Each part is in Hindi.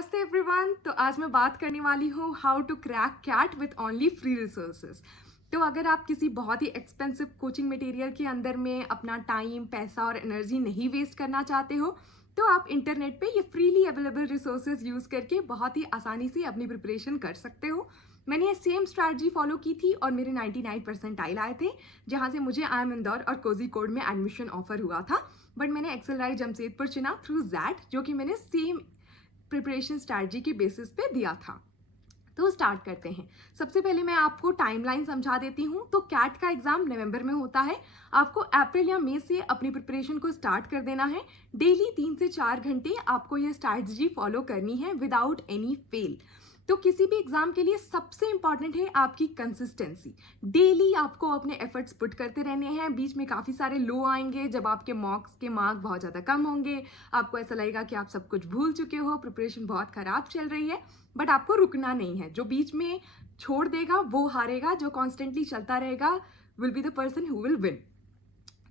नमस्ते एवरीवन। तो आज मैं बात करने वाली हूँ how to crack CAT with only free resources. तो अगर आप किसी बहुत ही एक्सपेंसिव कोचिंग मटेरियल के अंदर में अपना टाइम, पैसा और एनर्जी नहीं वेस्ट करना चाहते हो तो आप इंटरनेट पे ये फ्रीली अवेलेबल रिसोर्सेज यूज़ करके बहुत ही आसानी से अपनी प्रिपरेशन कर सकते हो। मैंने ये सेम स्ट्रैटेजी फॉलो की थी और मेरे 99 परसेंटाइल आए थे, जहाँ से मुझे IIM इंदौर और कोझिकोड में एडमिशन ऑफर हुआ था। बट मैंने एक्सेलराइज जमशेदपुर चुना थ्रू जैट, जो कि मैंने सेम प्रिपरेशन स्ट्रैटेजी के बेसिस पे दिया था। तो स्टार्ट करते हैं। सबसे पहले मैं आपको टाइमलाइन समझा देती हूँ। तो कैट का एग्जाम नवंबर में होता है। आपको अप्रैल या मई से अपनी प्रिपरेशन को स्टार्ट कर देना है। डेली 3 से 4 घंटे आपको ये स्ट्रैटेजी फॉलो करनी है विदाउट एनी फेल। तो किसी भी एग्जाम के लिए सबसे इंपॉर्टेंट है आपकी कंसिस्टेंसी। डेली आपको अपने एफर्ट्स पुट करते रहने हैं। बीच में काफ़ी सारे लो आएंगे जब आपके मॉक्स के मार्क बहुत ज़्यादा कम होंगे, आपको ऐसा लगेगा कि आप सब कुछ भूल चुके हो, प्रिपरेशन बहुत ख़राब चल रही है। बट आपको रुकना नहीं है। जो बीच में छोड़ देगा वो हारेगा, जो कॉन्स्टेंटली चलता रहेगा will be the person who will win.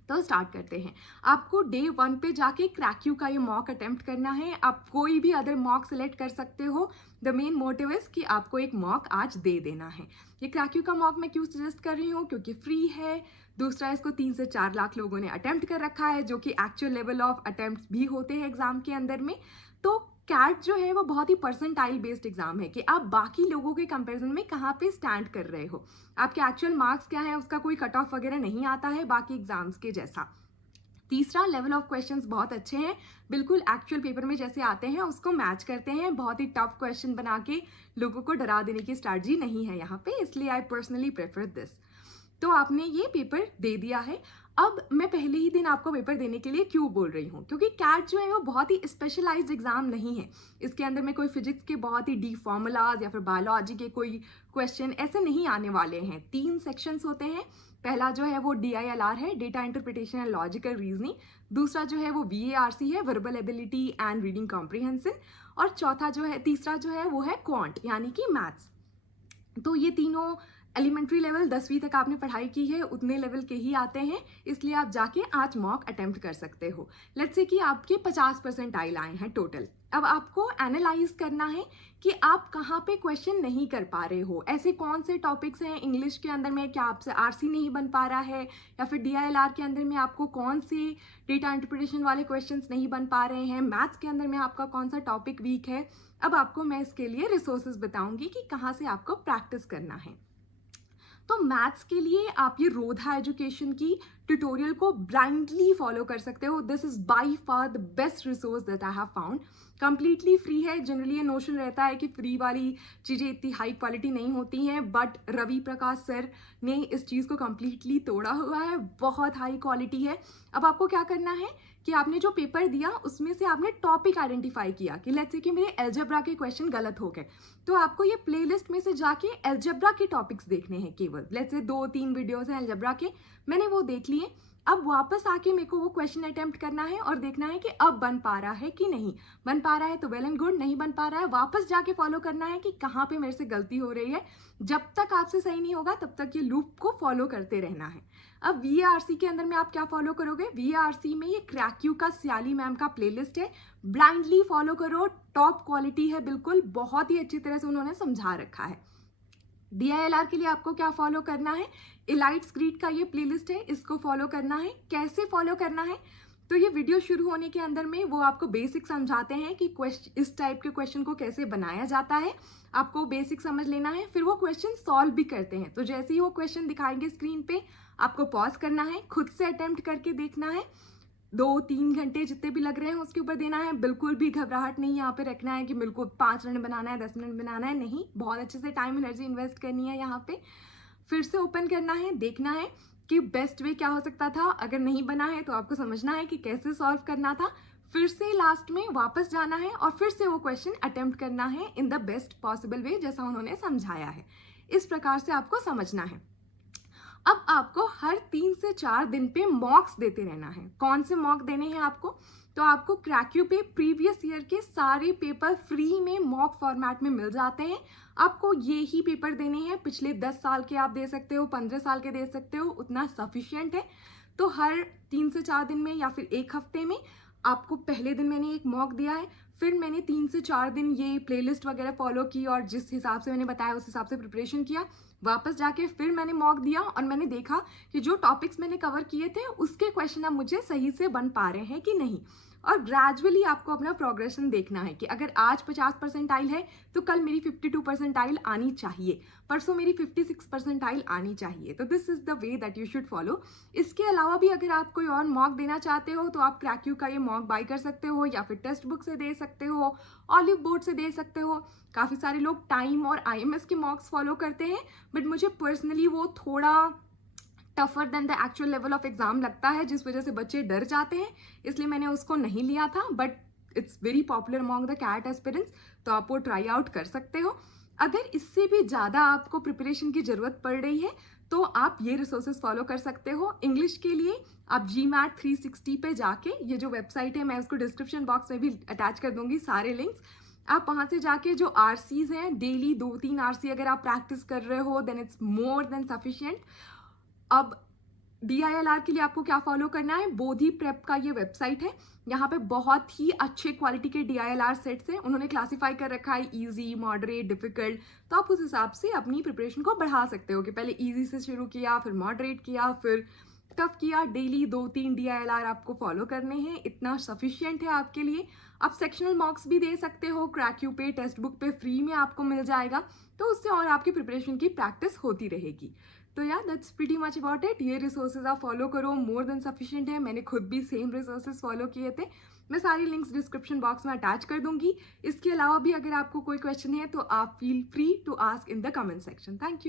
तो स्टार्ट करते हैं। आपको डे 1 पे जाके क्रैक्यू का ये मॉक अटेम्प्ट करना है। आप कोई भी अदर मॉक सेलेक्ट कर सकते हो। द मेन मोटिव इज कि आपको एक मॉक आज दे देना है। ये क्रैक्यू का मॉक मैं क्यों सजेस्ट कर रही हूँ? क्योंकि फ्री है। दूसरा, इसको 3 से 4 लाख लोगों ने अटेम्प्ट कर रखा है, जो कि एक्चुअल लेवल ऑफ अटेम्प्ट भी होते हैं एग्जाम के अंदर में। तो कैट जो है वो बहुत ही परसेंटाइल बेस्ड एग्जाम है कि आप बाकी लोगों के कंपैरिजन में कहाँ पे स्टैंड कर रहे हो। आपके एक्चुअल मार्क्स क्या है उसका कोई कट ऑफ वगैरह नहीं आता है बाकी एग्जाम्स के जैसा। तीसरा, लेवल ऑफ क्वेश्चंस बहुत अच्छे हैं, बिल्कुल एक्चुअल पेपर में जैसे आते हैं उसको मैच करते हैं। बहुत ही टफ क्वेश्चन बना के लोगों को डरा देने की स्ट्रैटेजी नहीं है यहाँ पे, इसलिए आई पर्सनली प्रेफर दिस। तो आपने ये पेपर दे दिया है। अब मैं पहले ही दिन आपको पेपर देने के लिए क्यों बोल रही हूँ? क्योंकि कैट जो है वो बहुत ही स्पेशलाइज्ड एग्जाम नहीं है। इसके अंदर में कोई फिजिक्स के बहुत ही डीप फॉर्मूलाज या फिर बायोलॉजी के कोई क्वेश्चन ऐसे नहीं आने वाले हैं। 3 सेक्शंस होते हैं। पहला जो है वो DILR है, data interpretation and logical reasoning. दूसरा जो है वो VARC है, verbal ability and reading comprehension. और तीसरा जो है वो है क्वांट यानी कि मैथ्स। तो ये तीनों एलिमेंट्री लेवल 10वीं तक आपने पढ़ाई की है उतने लेवल के ही आते हैं, इसलिए आप जाके आज मॉक अटेम्प्ट कर सकते हो। लेट्स से कि आपके 50 परसेंटाइल आए हैं टोटल। अब आपको एनालाइज करना है कि आप कहाँ पे क्वेश्चन नहीं कर पा रहे हो। ऐसे कौन से टॉपिक्स हैं इंग्लिश के अंदर में, क्या आपसे RC नहीं बन पा रहा है, या फिर DILR के अंदर में आपको कौन से डेटा इंटरप्रिटेशन वाले क्वेश्चंस नहीं बन पा रहे हैं, मैथ्स के अंदर में आपका कौन सा टॉपिक वीक है। अब आपको मैं इसके लिए रिसोर्सेज बताऊंगी कि कहाँ से आपको प्रैक्टिस करना है। तो मैथ्स के लिए आप ये रोधा एजुकेशन की ट्यूटोरियल को ब्लाइंडली फॉलो कर सकते हो। This is by far the best resource that I have found. Completely free है। जनरली ये नोशन रहता है कि फ्री वाली चीज़ें इतनी हाई क्वालिटी नहीं होती हैं, बट रवि प्रकाश सर ने इस चीज़ को कंप्लीटली तोड़ा हुआ है, बहुत हाई क्वालिटी है। अब आपको क्या करना है कि आपने जो पेपर दिया उसमें से आपने टॉपिक आइडेंटिफाई किया कि लेट्स से कि मेरे अलजेब्रा के क्वेश्चन गलत हो गए, तो आपको ये प्लेलिस्ट में से जाके अलजेब्रा के टॉपिक्स देखने हैं केवल। लेट्स से 2-3 वीडियोस हैं अलजेब्रा के, मैंने वो देख लिए। अब वापस आके मेरे को वो क्वेश्चन अटेम्प्ट करना है और देखना है कि अब बन पा रहा है कि नहीं। बन पा रहा है तो वेल एंड गुड, नहीं बन पा रहा है वापस जाके फॉलो करना है कि कहाँ पे मेरे से गलती हो रही है। जब तक आपसे सही नहीं होगा तब तक ये लूप को फॉलो करते रहना है। अब VARC के अंदर में आप क्या फॉलो करोगे? VARC में ये क्रैक्यू का सियाली मैम का प्लेलिस्ट है, ब्लाइंडली फॉलो करो। टॉप क्वालिटी है बिल्कुल, बहुत ही अच्छी तरह से उन्होंने समझा रखा है। DILR के लिए आपको क्या फॉलो करना है? एलाइट्स ग्रीड का ये प्लेलिस्ट है, इसको फॉलो करना है। कैसे फॉलो करना है? तो ये वीडियो शुरू होने के अंदर में वो आपको बेसिक समझाते हैं कि इस टाइप के क्वेश्चन को कैसे बनाया जाता है। आपको बेसिक समझ लेना है, फिर वो क्वेश्चन सॉल्व भी करते हैं। तो जैसे ही वो क्वेश्चन दिखाएंगे स्क्रीन पे, आपको पॉज करना है, खुद से अटेम्प्ट करके देखना है। 2-3 घंटे जितने भी लग रहे हैं उसके ऊपर देना है। बिल्कुल भी घबराहट नहीं यहाँ पे रखना है कि बिल्कुल 5 मिनट बनाना है, 10 मिनट बनाना है, नहीं। बहुत अच्छे से टाइम एनर्जी इन्वेस्ट करनी है यहाँ पे। फिर से ओपन करना है, देखना है कि बेस्ट वे क्या हो सकता था। अगर नहीं बना है तो आपको समझना है कि कैसे सॉल्व करना था। फिर से लास्ट में वापस जाना है और फिर से वो क्वेश्चन अटेम्प्ट करना है in the best possible way जैसा उन्होंने समझाया है। इस प्रकार से आपको समझना है। अब आपको हर 3 से 4 दिन पे मॉक्स देते रहना है। कौन से मॉक देने हैं आपको? तो आपको क्रैक्यू पे प्रीवियस ईयर के सारे पेपर फ्री में मॉक फॉर्मेट में मिल जाते हैं। आपको ये ही पेपर देने हैं, पिछले 10 साल के आप दे सकते हो, 15 साल के दे सकते हो, उतना सफिशिएंट है। तो हर 3 से 4 दिन में या फिर 1 हफ्ते में आपको पहले दिन मैंने एक मॉक दिया है, फिर मैंने 3 से 4 दिन ये प्लेलिस्ट वगैरह फॉलो की और जिस हिसाब से मैंने बताया उस हिसाब से प्रिपरेशन किया। वापस जाके फिर मैंने मॉक दिया और मैंने देखा कि जो टॉपिक्स मैंने कवर किए थे उसके क्वेश्चन अब मुझे सही से बन पा रहे हैं कि नहीं। और ग्रेजुअली आपको अपना प्रोग्रेशन देखना है कि अगर आज 50 परसेंटाइल है तो कल मेरी 52 परसेंटाइल आनी चाहिए, परसों मेरी 56 परसेंटाइल आनी चाहिए। तो this is the way that you should follow. इसके अलावा भी अगर आप कोई और मॉक देना चाहते हो तो आप क्रैक्यू का ये मॉक बाय कर सकते हो या फिर टेक्स्ट बुक से दे सकते हो, ऑलिव बोर्ड से दे सकते हो। काफ़ी सारे लोग टाइम और IMS के मॉक्स फॉलो करते हैं, बट मुझे पर्सनली वो थोड़ा tougher than the actual level of exam लगता है, जिस वजह से बच्चे डर जाते हैं, इसलिए मैंने उसको नहीं लिया था। But it's very popular among the CAT aspirants, तो आप वो ट्राई आउट कर सकते हो। अगर इससे भी ज़्यादा आपको प्रिपरेशन की ज़रूरत पड़ रही है तो आप ये रिसोर्सेज फॉलो कर सकते हो। इंग्लिश के लिए आप GMAT 360 पे जाके, ये जो वेबसाइट है मैं उसको डिस्क्रिप्शन बॉक्स में भी अटैच कर दूंगी सारे लिंक्स, आप वहाँ से जाके जो RCs हैं, डेली 2-3 RC अगर आप प्रैक्टिस कर रहे हो then it's more than sufficient. अब DILR के लिए आपको क्या फॉलो करना है, बोधी प्रेप का ये वेबसाइट है, यहाँ पे बहुत ही अच्छे क्वालिटी के DILR सेट्स हैं। उन्होंने क्लासीफाई कर रखा है इजी, मॉडरेट, डिफिकल्ट, तो आप उस हिसाब से अपनी प्रिपरेशन को बढ़ा सकते हो कि पहले इजी से शुरू किया, फिर मॉडरेट किया, फिर टफ किया। डेली 2-3 DILR आपको फॉलो करने हैं, इतना सफिशियंट है आपके लिए। आप सेक्शनल मॉक्स भी दे सकते हो, क्रैक्यू पे, टेक्स्ट बुक पे फ्री में आपको मिल जाएगा, तो उससे और आपकी प्रिपरेशन की प्रैक्टिस होती रहेगी। तो यार that's pretty much about it. ये रिसोर्सेज आप फॉलो करो, मोर देन सफिशिएंट है। मैंने खुद भी सेम रिसोर्सेज फॉलो किए थे। मैं सारी लिंक्स डिस्क्रिप्शन बॉक्स में अटैच कर दूंगी। इसके अलावा भी अगर आपको कोई क्वेश्चन है तो आप feel free to ask in the comment section. Thank you.